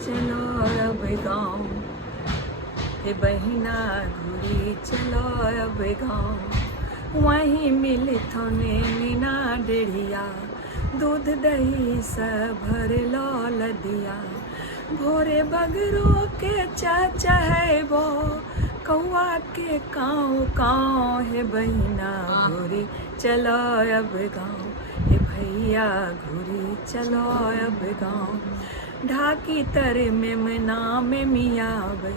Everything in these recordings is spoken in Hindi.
चलो अब गाँव, हे बहिना घूरी चलो अब गाँव। वहीं मिली थोने मीना डेढ़िया, दूध दही सब भर लो लदिया। भोरे बगरो के चहचहेबो, कौआ के काँव काँव। हे बहिना घूरी चलो अब गाँव, हे भैया घूरी चलो अब गाँव। ढाकी तरे मेमना में मियावे,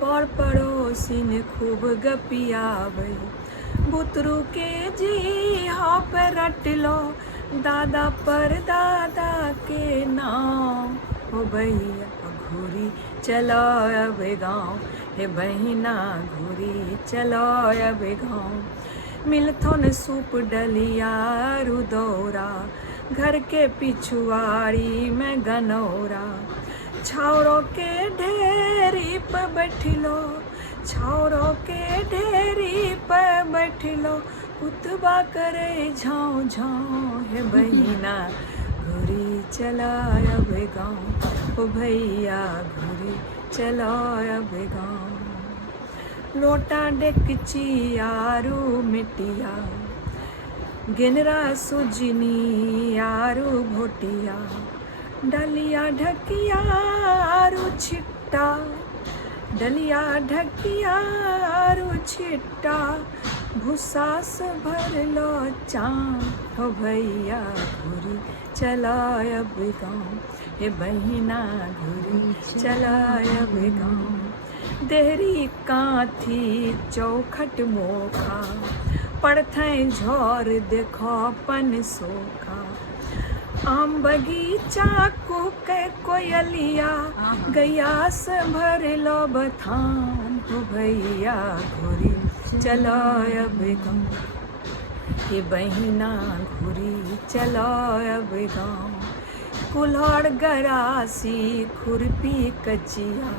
पर पड़ोसिन खूब गपियावे। बुतरू के जी हाँ पे रट लो, दादा पर दादा के नाम। हो भैया घूरी चलो अब गाँव, हे बहिना घूरी चलो अब गाँव। मिलथुन सूप डलिया रुदौरा, घर के पिछुआड़ी में गनौरा। छाउरों के ढेरी पे बैठिलो, छाउरों के ढेरी पे बैठिलो। कुतबा करे झाँव झाँव, हे बहिना घूरी चलो अब गाँव। ओ भैया घूरी चलो अब गाँव। लोटा डेकची आरू मिटिया, गिनरा सुजनी आरू भोटिया। डलिया ढकिया आरू छिट्टा, डलिया ढकिया आरू छिट्टा। भूसा से भर लो चाँद, हो भैया घूरी चलो अब गाँव, हे बहिना घूरी चलो अब गाँव। देहरी कांथी चौखट मोखा, पड़थै झोर देखो पन सोखा। आम बगीचा कुके कोयलिया, गैया से भर लो बथान। हो भैया घूरी चलो अब गाँव, हे बहिना घूरी चलो अब गाँव। कुल्हड़ गरासी खुरपी कचिया,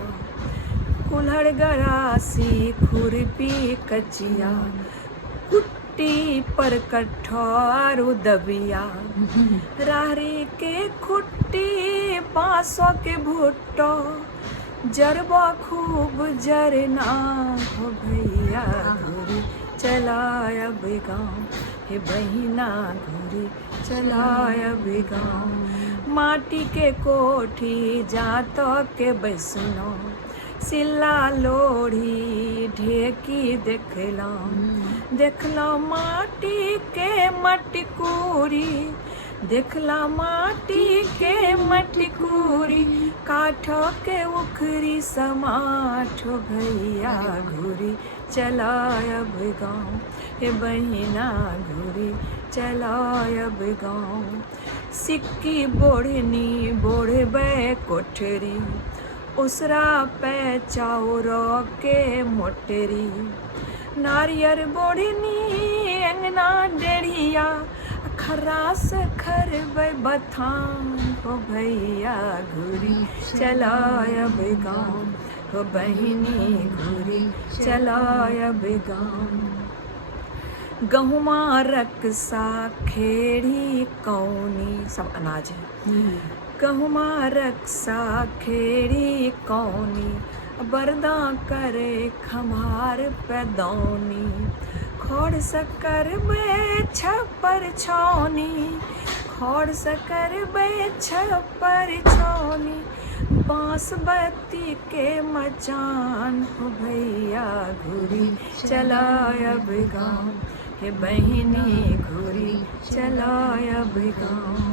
कुल्हड़ गरासी खुरपी कचिया। कुट्टी पर कठौर दबिया, राहरी के खुट्टी बाँसों के भुट्टो। जरबा खूब जरना, हो भैया घूरी चलो अब गाँव, हे बहिना घूरी चलो अब गाँव। माटी के कोठी जातो के बैसनो, सिल्ला लोढ़ी ढेकी देखलो। देखलो माटी के मटकूरी, देखला माटी के मटकूरी। काठो के उखरी समाठ, भैया घूरी चलो अब गाँव, हे बहिना घूरी चलो अब गाँव। सिक्की बोढ़नी बोढ़बे कोठरी, उसरा पे चाउरो के मोटरी। नारियर बोढ़नी अंगना डेढ़िया, खरा से खरबै बथान। हो भैया घूरी चलो अब गाँव, हो बहिनी घूरी चलो अब गाँव। गहुमा रक्सा खेड़ी कौनी, सब अनाज है। गहुमा रक्सा खेड़ी कौनी, बरदा करे खम्हार पे दौनी। खोड़ शक्कर बे छप्पर छौनी, खोड़ शक्कर बे छप्पर छौनी। बांस बत्ती के मचान, हो भैया घूरी चलो अब गाँव, हे बहिनी घूरी चलो अब गाँव।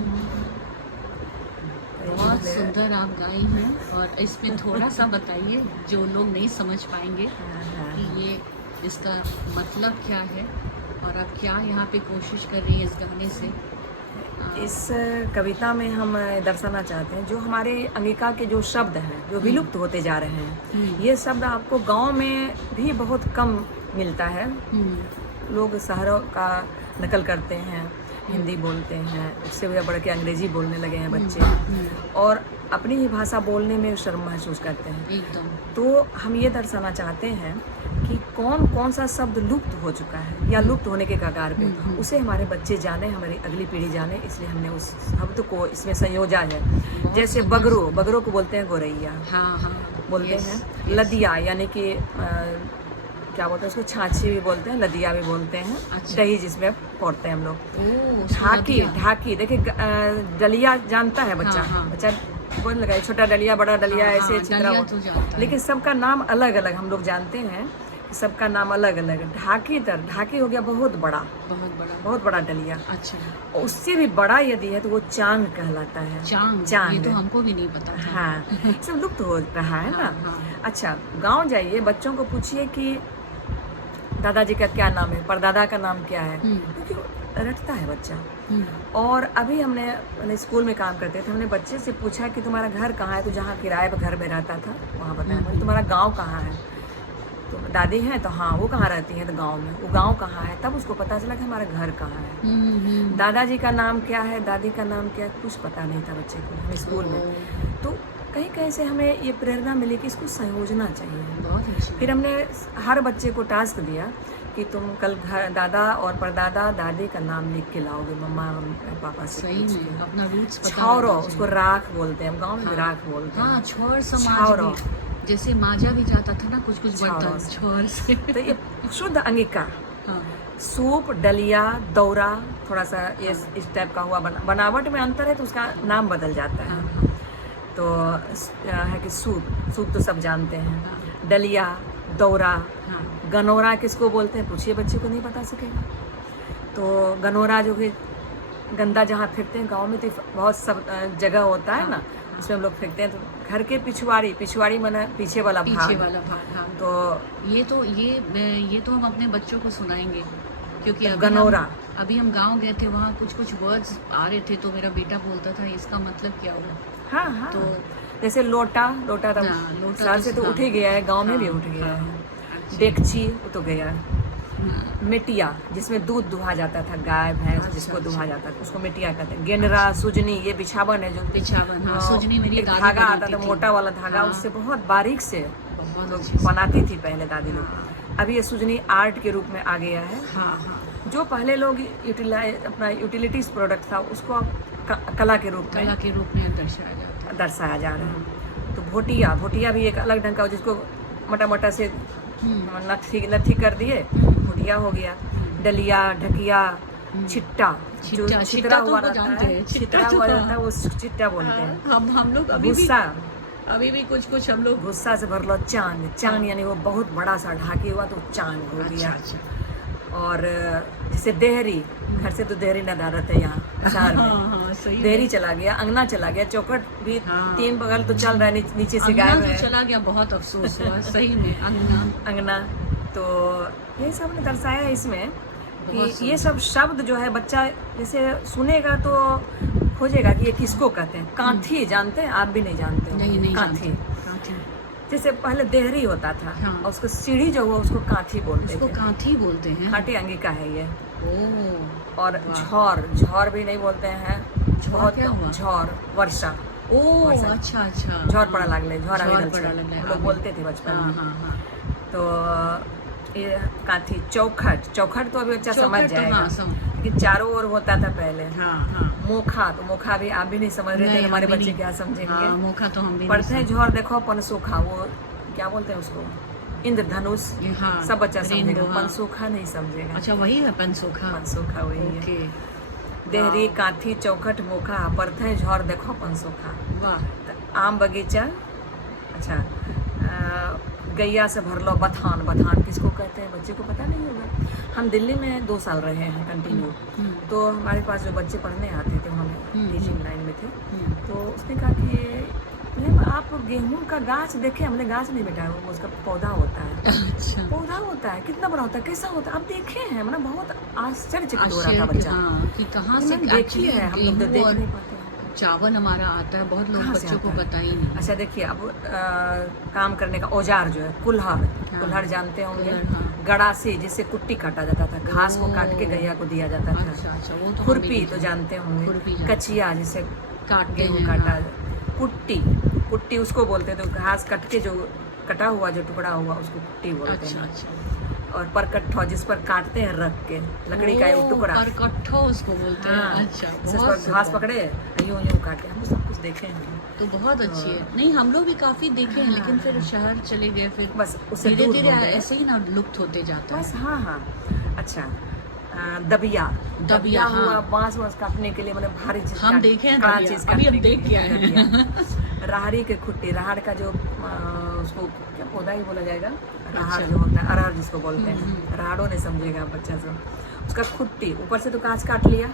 बहुत सुंदर आप गाई हैं, और इसमें थोड़ा सा बताइए जो लोग नहीं समझ पाएंगे कि ये इसका मतलब क्या है, और आप क्या यहाँ पे कोशिश कर रही हैं इस गाने से। इस कविता में हम दर्शाना चाहते हैं जो हमारे अंगिका के जो शब्द हैं जो विलुप्त होते जा रहे हैं, ये शब्द आपको गांव में भी बहुत कम मिलता है। लोग शहरों का नकल करते हैं, हिंदी बोलते हैं, उससे बढ़ के अंग्रेजी बोलने लगे हैं बच्चे, और अपनी ही भाषा बोलने में शर्म महसूस करते हैं। एकदम। तो हम ये दर्शाना चाहते हैं कि कौन कौन सा शब्द लुप्त हो चुका है या लुप्त होने के कगार पे, उसे हमारे बच्चे जाने, हमारी अगली पीढ़ी जाने, इसलिए हमने उस शब्द को इसमें संयोजा है। जैसे बगरो, बगरो को बोलते हैं गोरैया, हाँ हाँ बोलते yes, हैं। yes. लदिया यानी कि क्या बोलते हैं उसको, छाछी भी बोलते हैं, लदिया भी बोलते हैं। अच्छा। दही जिसमें पौड़ते हैं हम लोग। ओह, उसको ढाकी, लदिया। ढाकी देखिए, डलिया जानता है बच्चा, हाँ, हाँ। बच्चा बोल लगा छोटा डलिया बड़ा डलिया, हाँ, ऐसे हाँ, चित्रा डलिया हो। तो जानता है। लेकिन सबका नाम अलग अलग हम लोग जानते हैं, सबका नाम अलग अलग। ढाकी तर, ढाकी हो गया बहुत बड़ा, बहुत बड़ा डलिया। अच्छा, उससे भी बड़ा यदि है तो वो चांग कहलाता है। चांग, चांग ये तो है। हमको भी नहीं पता था। हाँ, सब लुप्त हो रहा है ना। हाँ, हाँ। अच्छा, गांव जाइए, बच्चों को पूछिए कि दादाजी का क्या नाम है, परदादा का नाम क्या है, क्योंकि रटता है बच्चा। और अभी हमने स्कूल में काम करते थे, हमने बच्चे से पूछा कि तुम्हारा घर कहाँ है, तो जहाँ किराए पर घर में रहता था वहाँ बताया। बोले तुम्हारा गाँव कहाँ है, तो दादी हैं, तो हाँ वो कहाँ रहती हैं, तो गांव में। वो गांव कहाँ है, तब उसको पता चला कि हमारा घर कहाँ है। दादाजी का नाम क्या है, दादी का नाम क्या है, कुछ पता नहीं था बच्चे को हमें स्कूल में। तो कहीं कहीं से हमें ये प्रेरणा मिली कि इसको संयोजना चाहिए। बहुत अच्छी। फिर हमने हर बच्चे को टास्क दिया कि तुम कल घर दादा और परदादा दादी का नाम लिख के लाओगे, मम्मा पापा से सही पूछ में के। अपना रूट्स पता छावरो, रहना उसको चाहिए। राख बोलते हैं, हम गाँव में भी हाँ। राख बोलते हैं। हाँ, छोर समाज छावरो। भी, जैसे माजा भी जाता था ना कुछ कुछ छावरो बर्तन से। छोर से। तो ये शुद्ध अंगिका, हाँ, सूप, डलिया, दौरा, थोड़ा सा ये इस टाइप का हुआ। बनावट में अंतर है तो उसका नाम बदल जाता है। हाँ, तो है कि सूप, सूप तो सब जानते हैं। हाँ। डलिया, दौरा, हाँ, गनौरा किसको बोलते हैं, पूछिए, बच्चे को नहीं बता सकेगा। तो गनौरा जो कि गंदा जहाँ फेंकते हैं, गांव में तो बहुत सब जगह होता है ना, उसमें हम लोग फेंकते हैं। तो घर के पिछवाड़ी, पिछवाड़ी माना पीछे वाला पीछे भाग। वाला भाग। हाँ, तो ये तो हम अपने बच्चों को सुनाएंगे, क्योंकि गनौरा। अभी हम गांव गए थे, वहाँ कुछ कुछ वर्ड्स आ रहे थे, तो मेरा बेटा बोलता था इसका मतलब क्या हुआ। हाँ हाँ, तो जैसे लोटा, लोटा तो हाँ, लोटा शहर तो से तो हाँ। उठ ही गया है, गांव में भी हाँ, उठ गया हाँ। है। अच्छा। डेकची वो तो गया है। हाँ, मिटिया, जिसमें दूध दुहा जाता था, गाय भैंस अच्छा, जिसको दुहा अच्छा। जाता था उसको मिटिया कहते हैं। गेनरा, सुजनी, ये बिछावन है जो बिछावन। हाँ, सुजनी मेरी एक दादी धागा आता बनाती था, थी। मोटा वाला धागा, हाँ। उससे बहुत बारीक से बहुत लोग अच्छे से। बनाती थी पहले दादी लोग। हाँ। अभी ये सुजनी आर्ट के रूप में आ गया है। हाँ, हाँ, जो पहले लोग अपना यूटिलिटीज प्रोडक्ट था, उसको अब कला के रूप में कला के रूप में दर्शाया जाता है। दर्शाया जा रहा है। तो भोटिया, भोटिया भी एक अलग ढंग का, जिसको मोटा मोटा से नथी कर दिए, भोटिया हो गया। डलिया, ढकिया, छिट्टा, जो छिट्टा, छितरा छिट्टा हुआ तो रहता जानते है, हैं, छितरा तो हुआ हाँ। रहता है, वो छिट्टा बोलते हैं। हम लोग अभी भी गुस्सा, कुछ कुछ हम लोग। गुस्सा से भर लो चांग, चांग यानी वो बहुत बड़ा सा ढाकी हुआ तो चांग हो अच्छा, गया। अच्छा। और जैसे देहरी, घर से तो देहरी नदारत है यहाँ शहर में। हाँ, हाँ, सही है। देहरी चला गया, अंगना चला गया, चौखट भी हाँ। तीन बगल तो चल रहा है, नीचे से अंगना गायब जो है चला गया, बहुत अफसोस हुआ सही में। अंगना अंगना। तो ये सब ने दर्शाया है इसमें बहुत कि ये सब शब्द जो है बच्चा जैसे सुनेगा तो खोजेगा कि ये किसको कहते हैं। कांथी जानते हैं, आप भी नहीं जानते हो। नहीं कांथी, कांथी, जैसे पहले देहरी होता था हाँ। और उसको सीढ़ी जो हुआ उसको कांथी बोलते उसको थे। कांथी बोलते हैं। खाटी अंगिका है ये। ओह, और वाह। झौर, झौर भी नहीं बोलते हैं। झौर क्या हुआ? झौर, वर्षा, ओह, वैसा। अच्छा, अच्छा। झौर पड़ा लागले, झौर झौर अभी पड़ा लगले, हम लोग अभी। बोलते थे बचपन हाँ, में। हाँ, हाँ। तो ये कांथी, चौखट, चौखट तो अभी बच्चा समझ चौखट तो जाएगा, हाँ, लेकिन चारों ओर होता था पहले। हाँ, हाँ। मोखा, तो मोखा भी आप भी नहीं समझ रहे थे, नहीं, हमारे हम भी बच्चे नहीं। क्या हाँ, समझेंगे। मोखा तो हम भी पढ़ते हैं नहीं झौर देखो पनसोखा, वो क्या बोलते हैं उसको, इंद्रधनुष, ये हाँ, सब बच्चा समझेगा। रेनबो, हाँ। पनसोखा नहीं समझेगा। अच्छा, वही है पंसोखा। पनसोखा वही है। ओके, देहरी, कांथी, चौखट, मोखा, परथे झौर देखो पनसोखा। वाह। तो आम बगीचा, अच्छा, गैया से भर लो बथान, बथान किसको कहते हैं बच्चे को पता नहीं होगा। हम दिल्ली में 2 साल रहे हैं कंटिन्यू, तो हमारे पास जो बच्चे पढ़ने आते थे, हम टीचिंग लाइन में थे, तो उसने कहा कि मैम आप गेहूं का गाछ देखे, हमने गाछ नहीं बेटा, वो उसका पौधा होता है। अच्छा, पौधा होता है, कितना बड़ा होता है, कैसा होता है, आप देखे हैं, मतलब बहुत आश्चर्यचकित हो रहा था आश्चर्य, बच्चा। हाँ, कि कहाँ से देखी actually है, हम लोग तो गेहूं देख और नहीं पाते हैं। चावल हमारा आता है, बहुत लोग कहाँ से बच्चों को आता है? पता ही नहीं। अच्छा देखिए, अब काम करने का औजार जो है कुल्हाड़, हाँ। कुल्हाड़ जानते होंगे। कुल्हाड़, हाँ। गड़ासी, जिससे कुट्टी काटा जाता था, घास को काट के गैया को दिया जाता था। अच्छा, अच्छा, वो तो हम भी खुरपी नहीं तो जानते। जानते होंगे। खुरपी जानते। कचिया, जिससे काटते गेहूं हैं, काटा। हाँ। कुट्टी, कुट्टी उसको बोलते थे, घास कट के जो कटा हुआ जो टुकड़ा हुआ उसको कुट्टी बोलते अच्छा, हैं। अच्छा। और परकट्ठो जिस पर काटते हैं रख के, लकड़ी का एक टुकड़ा। परकट्ठो उसको बोलते हैं। हाँ, अच्छा, जिस बहुत पर घास सुंदर। पकड़े यूं यूं काटे, हम सब कुछ देखे हैं। तो बहुत अच्छी है। नहीं, हम लोग भी काफी देखे हैं, लेकिन फिर शहर चले गए, फिर बस उससे धीरे दूर धीरे हो गए। ऐसे ही ना लुप्त होते जाता बस है। हाँ हाँ। अच्छा, दबिया। दबिया, हुआ हाँ। बांस वांस काटने के लिए, मतलब भारी चीज हम देखे हैं कड़ा दबिया, चीज अभी हम काटने के देख लिए के आए दबिया। हैं। राहड़ी के खुट्टी, राहड़ का जो उसको क्या पौधा ही बोला जाएगा, राहड़ अच्छा। जो होता है, अरहर जिसको बोलते हैं, हम्म। राहड़ो नहीं समझेगा बच्चा सब। उसका खुट्टी ऊपर से तो कांच काट लिया,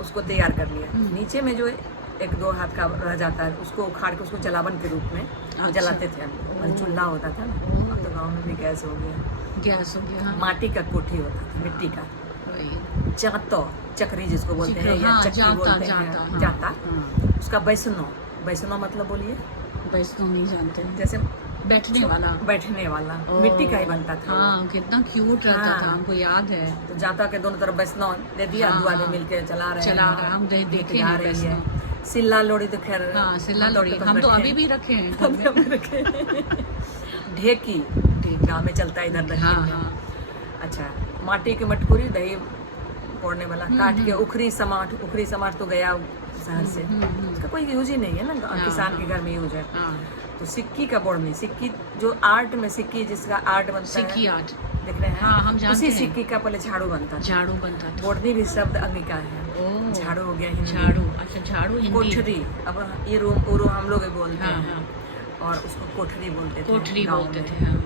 उसको तैयार कर लिया, नीचे में जो 1-2 हाथ का रह जाता है उसको उखाड़ के उसको जलावन के रूप में अच्छा। जलाते थे हम लोग। और चूल्हा होता था ना, अब तो गाँव में भी गैस हो गया। गैस हो गया, हाँ। माटी का कोठी होता था, मिट्टी का। वही। जातो, चक्री जिसको बोलते हैं, या हाँ, चक्की जाता, बोलते जाता, हैं, हाँ। जाता। हाँ। उसका बैसनो, बैसनो मतलब बोलिए, वैष्णो नहीं जानते हैं। जैसे बैठने वाला। बैठने वाला, ओ, मिट्टी का ही बनता था। हाँ, कितना क्यूट रहता हाँ। था, हमको याद है। तो जाता के दोनों तरफ बैसनो दे दिया, हाँ, दो आदमी हाँ। मिलके चला रहे हैं, चला रहे, हम गीत देखे गा हैं रही है। बैसनो। सिल्ला लोड़ी तो खैर हाँ, सिल्ला हम लोड़ी लोग हम तो रखे अभी हैं। भी रखे हैं घर में। हम भी रखे हैं। ढेकी, गाँव में चलता है इधर दक्षिण हाँ, में। हाँ। अच्छा, माटी की मटकुरी, दही पोड़ने वाला, काट के उखरी समाट तो गया शहर से, उसका कोई यूज ही नहीं है ना, किसान के घर में यूज है। हाँ, तो सिक्की का बोड़नी, सिक्की जो आर्ट में, सिक्की जिसका आर्ट बनता सिक्की है, आर्ट, देख रहे हैं, हाँ, हम जानते उसी हैं। सिक्की का पहले झाड़ू बनता था। झाड़ू बनता था। बोड़नी भी शब्द अंगिका है, ओ, झाड़ू हो गया हिंदी। झाड़ू, अच्छा, झाड़ू हिंदी। कोठरी, अब ये रूम उरू हम लोग बोलते हाँ, हैं, और उसको कोठरी बोलते थे। कोठरी गाँव बोलते में। थे, हाँ।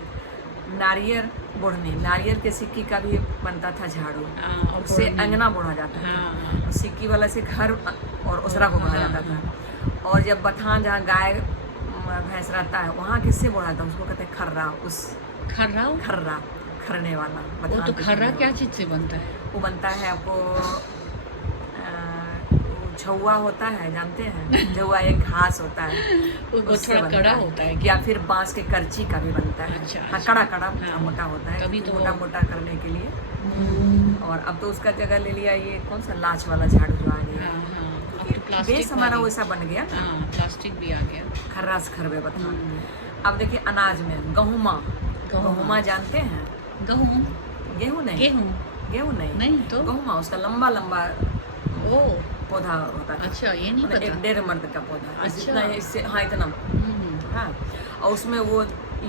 नारियल बोड़नी, नारियल के सिक्की का भी बनता था झाड़ू, हाँ, और उससे बोड़नी। अंगना बोड़ा जाता था। हाँ। और सिक्की वाला से घर और उसरा को कहा जाता था। और जब बथान जहाँ गाय भैंस रहता है, वहाँ किससे बोड़ा था, उसको कहते हैं खर्रा। उस खर्रा, खर्रा, खरने वाला वो बथान तो पे खर्रा खरने क्या वाला। चीज से बनता है? वो बनता है आपको झुआ होता है, जानते हैं? झुआ एक घास होता है, वो उससे थोड़ा बनता कड़ा है। होता है। या फिर बांस के करची का भी बनता है। अच्छा, हाँ, अच्छा। कड़ा कड़ा हाँ। मोटा होता है, तभी तो मोटा वो- मोटा करने के लिए। और अब तो उसका जगह ले लिया ये कौन सा लाच वाला झाड़ू जो आ गया। हाँ, हाँ। अब क्योंकि तो प्लास्टिक बेस हमारा वाली। वैसा बन गया ना, हाँ, प्लास्टिक भी आ गया। खर्रा से खरबे बता। अब देखिए अनाज में गहुमा, गहुमा जानते हैं? गेहूँ, गेहूँ नहीं, गेहूँ गेहूँ नहीं, नहीं तो? गहुमा उसका लंबा लंबा ओ, पौधा होता है। अच्छा, ये नहीं मतलब पता। 1-1.5 मर्द का पौधा, अच्छा। जितना है इससे, हाँ इतना। हाँ, और उसमें वो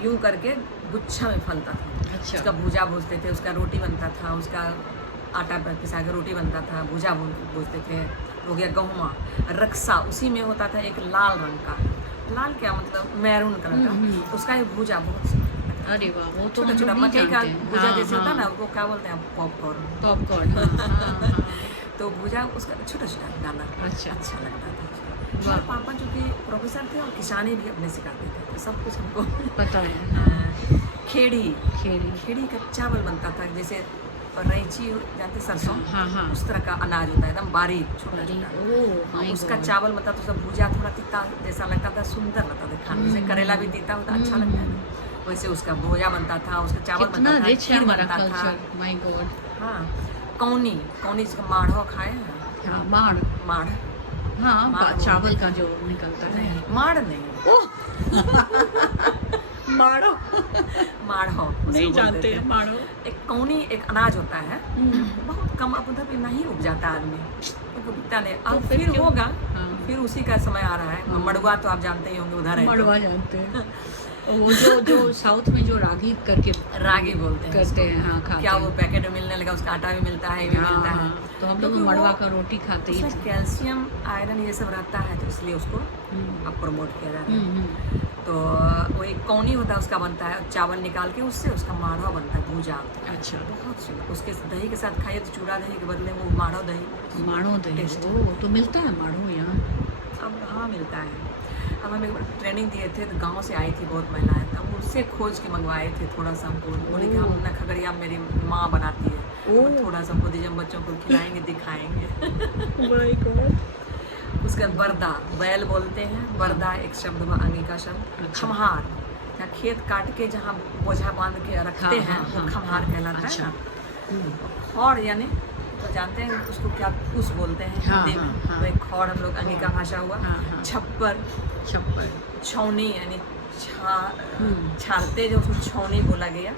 यूं करके गुच्छा में फलता था। अच्छा। उसका भूजा भूजते थे, उसका रोटी बनता था, उसका आटा पिसा के रोटी बनता था, भूजा भूजते थे। हो गया गहुमा। रक्सा, उसी में होता था एक लाल रंग का, लाल क्या मतलब मैरून कलर का, उसका एक भूजा बहुत अरे वाह, वो तो छोटा हम छोटा लोग नहीं मकई का जानते हैं। भूजा हाँ, जैसे होता है ना, हाँ। वो क्या बोलते हैं, पॉपकॉर्न। पॉपकॉर्न, हाँ, हाँ, हाँ। तो भूजा उसका छोटा छोटा दाना, अच्छा। अच्छा लगता था उसका। वाह। और पापा जो कि प्रोफेसर थे और किसानी भी अपने सिखाते थे, तो सब कुछ हमको पता है, हाँ। खेड़ी, खेड़ी, खेड़ी का चावल बनता था, जैसे रैंची जानते सरसों, हाँ, हाँ। उस तरह का अनाज होता है, एकदम बारीक छोटा छोटा। ओह माय उसका गॉड। चावल मतलब तो सब भूजा थोड़ा तीता जैसा लगता था, सुंदर लगता था खाने, जैसे करेला भी तीता होता अच्छा लगता है, वैसे उसका भूजा बनता था, उसका चावल कितना बनता था, रिच है खीर हमारा बनता था। Culture, my God. हाँ, कौनी, कौनी जिसका माढ़ो खाए हैं, हाँ, माड़, माढ़ हाँ, माड़ चावल का जो निकलता है। नहीं, माढ़ नहीं, माड़ो, माढ़ो उसको नहीं बोलते जानते थे। हैं माड़ो। एक कौनी एक अनाज होता है, बहुत कम, अब उधर भी नहीं उपजाता आदमी, क्योंकि उगता नहीं। अब फिर फिर क्यों? होगा, हाँ। फिर उसी का समय आ रहा है। मड़ुआ तो आप जानते ही होंगे, उधर है तो। मड़वा जानते हैं। वो जो साउथ में जो रागी करके रागी बोलते हैं करते हैं, उसको। हाँ, खाते क्या हैं। वो पैकेट में मिलने लगा, उसका आटा भी मिलता है, ये भी हाँ, मिलता है। हाँ। तो हम लोग क्योंकि मड़वा वो- का रोटी खाते ही उसमें थे। कैल्शियम आयरन ये सब रहता है, तो इसलिए उसको अब प्रमोट किया जा रहा है। तो वो एक कौनी होता है, उसका बनता है, चावल निकाल के उससे उसका माढ़ा बनता है, भूजा। अच्छा, बहुत सुंदर, उसके दही के साथ खाइए तो चूड़ा दही के बदले वो माढ़ो दही। माड़ो दही, टेस्ट। ओ, तो मिलता है माड़ो यहाँ? अब हाँ मिलता है। अब हम एक बार ट्रेनिंग दिए थे, तो गांव से आई थी बहुत महिलाएं, तब उससे खोज के मंगवाए थे थोड़ा सा हमको। बोले कि हम ना खगड़िया मेरी माँ बनाती है, और थोड़ा सा हमको दीजिए, हम बच्चों को खिलाएंगे, दिखाएंगे। उसका बरदा, बैल बोलते हैं, बरदा एक शब्द हुआ, अंगी का शब्द। अच्छा। खम्हार, या खेत काट के जहाँ बोझा बांध के रखते हाँ, हैं, हाँ, वो हाँ, खम्हार कहलाता अच्छा। है ना। खौर यानी तो जानते हैं उसको क्या, कुछ बोलते हैं हाँ, हिंदी में, हाँ, हाँ। तो एक खौर हम लोग अंगी का भाषा हुआ। हाँ, हाँ। छप्पर, छप्पर, छौनी यानी छाड़ते जो उसको छौनी बोला गया,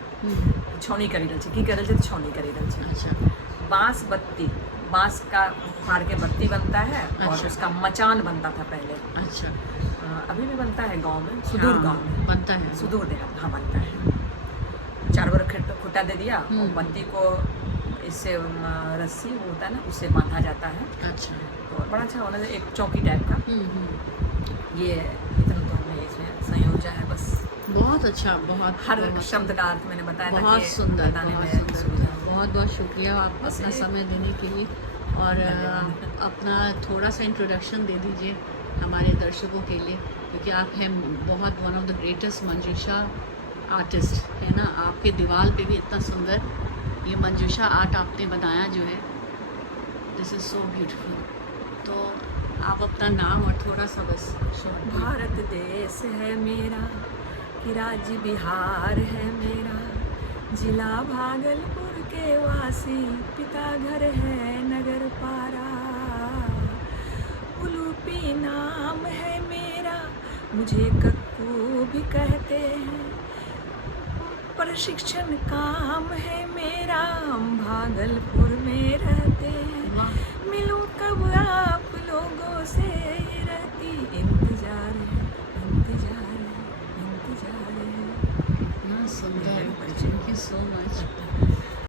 छौनी करी रल की करल छे, छौनी करी रल छे। अच्छा बांस बत्ती, बांस का फाड़ के बत्ती बनता है और अच्छा। उसका मचान बनता था पहले। अच्छा अभी भी बनता है गांव में, सुदूर हाँ, गांव में, बनता है। सुदूर देहात, हाँ बनता है। चारों ओर खूंटा दे दिया और बत्ती को इससे रस्सी होता है ना, उससे बांधा जाता है। अच्छा तो बड़ा अच्छा होना चाहिए, एक चौकी टाइप का। ये इतना तो हमें इसमें संयोजन है बस। बहुत अच्छा, बहुत हर बहुत शब्द का अर्थ मैंने बताया बहुत ताकि सुंदर, बताने बहुत में सुंदर। सुविधा हो। बहुत बहुत शुक्रिया आप बस अपना एक- समय देने के लिए। और धन्यवाद। अपना थोड़ा सा इंट्रोडक्शन दे दीजिए हमारे दर्शकों के लिए, क्योंकि आप हैं बहुत one of the greatest Manjusha artist है ना। आपके दीवार पे भी इतना सुंदर ये मंजूषा आर्ट आपने बनाया जो है, दिस इज़ सो ब्यूटीफुल। तो आप अपना नाम और थोड़ा सा बस शॉर्ट में। भारत देश है मेरा कि राज्य बिहार है मेरा, जिला भागलपुर के वासी, पिता घर है नगर पारा। उलूपी नाम है मेरा, मुझे कक्कू भी कहते हैं। प्रशिक्षण काम है मेरा, हम भागलपुर में रहते हैं। वाह, मिलूं कब आप लोगों से, ये रहती इंतजार है, इंतजार है, इंतजार है। इतना सुंदर, थैंक यू सो मच।